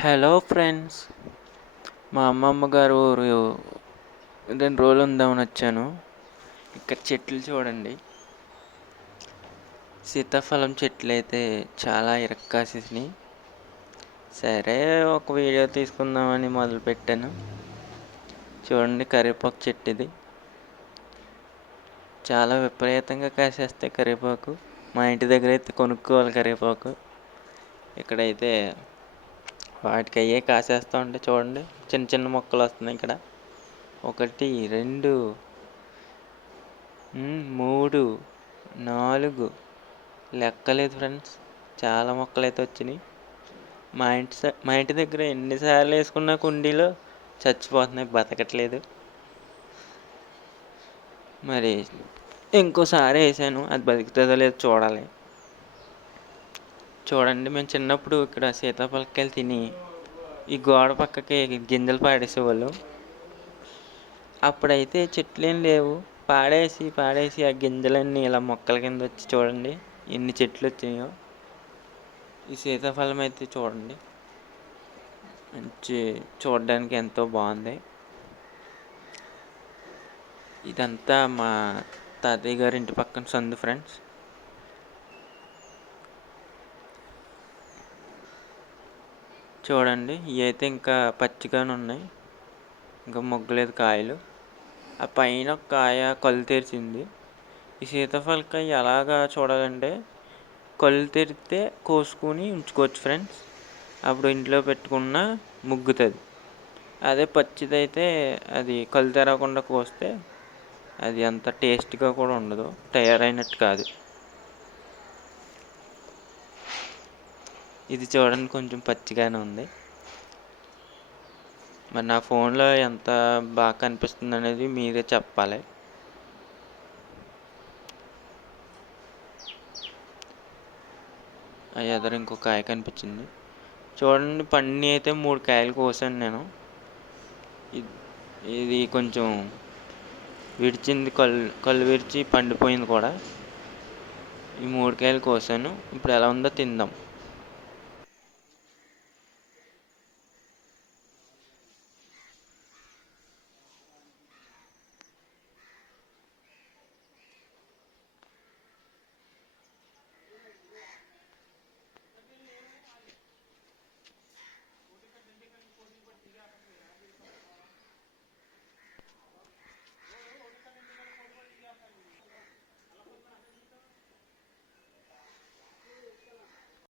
Hello friends, మా అమ్మమ్మ గారు ఊరు 2 రోజులు ఉందామని వచ్చాను. ఇక్కడ చెట్లు చూడండి. సీతాఫలం చెట్లు అయితే చాలా ఇరక్కాసేసినాయి. సరే, ఒక వీడియో తీసుకుందామని మొదలుపెట్టాను. చూడండి, కరివేపాకు చెట్టు ఇది. చాలా విపరీతంగా కాసేస్తాయి కరివేపాకు. మా ఇంటి దగ్గర అయితే కొనుక్కోవాలి కరివేపాకు. ఇక్కడైతే వాటికి అయ్యే కాసేస్తూ ఉంటే చూడండి, చిన్న చిన్న మొక్కలు వస్తున్నాయి ఇక్కడ. 1 2 3 4 లెక్కలేదు ఫ్రెండ్స్, చాలా మొక్కలు అయితే వచ్చినాయి. మా ఇంటి దగ్గర ఎన్నిసార్లు వేసుకున్న కుండీలో చచ్చిపోతున్నాయి, బతకట్లేదు. మరి ఇంకోసారి వేసాను, అది బతుకుతుందో లేదో చూడాలి. చూడండి, మేము చిన్నప్పుడు ఇక్కడ సీతాఫలకాయలు తిని ఈ గోడ పక్కకి గింజలు పాడేసేవాళ్ళు. అప్పుడైతే చెట్లు ఏం లేవు, పాడేసి ఆ గింజలన్నీ ఇలా మొక్కల కింద వచ్చి చూడండి ఎన్ని చెట్లు వచ్చినాయో. ఈ సీతాఫలం అయితే చూడండి, మంచి చూడడానికి ఎంతో బాగుంది. ఇదంతా మా తాతయ్య గారి ఇంటి పక్కన సందు ఫ్రెండ్స్. చూడండి, ఇవి అయితే ఇంకా పచ్చిగానే ఉన్నాయి, ఇంకా మొగ్గలేదు కాయలు. ఆ పైన ఒక కాయ కళ్ళు తెరిచింది. ఈ సీతాఫలకాయ ఎలాగా చూడాలంటే, కళ్ళు తెరిస్తే కోసుకుని ఉంచుకోవచ్చు ఫ్రెండ్స్. అప్పుడు ఇంట్లో పెట్టుకున్న ముగ్గుతుంది. అదే పచ్చిదైతే అది కళ్ళు తెరవకుండా కోస్తే అది అంత టేస్ట్గా కూడా ఉండదు, తయారైనట్టు కాదు. ఇది చూడండి, కొంచెం పచ్చిగానే ఉంది. మరి నా ఫోన్లో ఎంత బాగా కనిపిస్తుంది అనేది మీరే చెప్పాలి. ఎదురు ఇంకో కాయ కనిపించింది. చూడండి, పన్నీ అయితే 3 కాయలు కోసాను నేను. ఇది కొంచెం విడిచింది, కళ్ళు విరిచి పండిపోయింది కూడా. ఈ 3 కాయలు కోసాను. ఇప్పుడు ఎలా ఉందో తిందాం.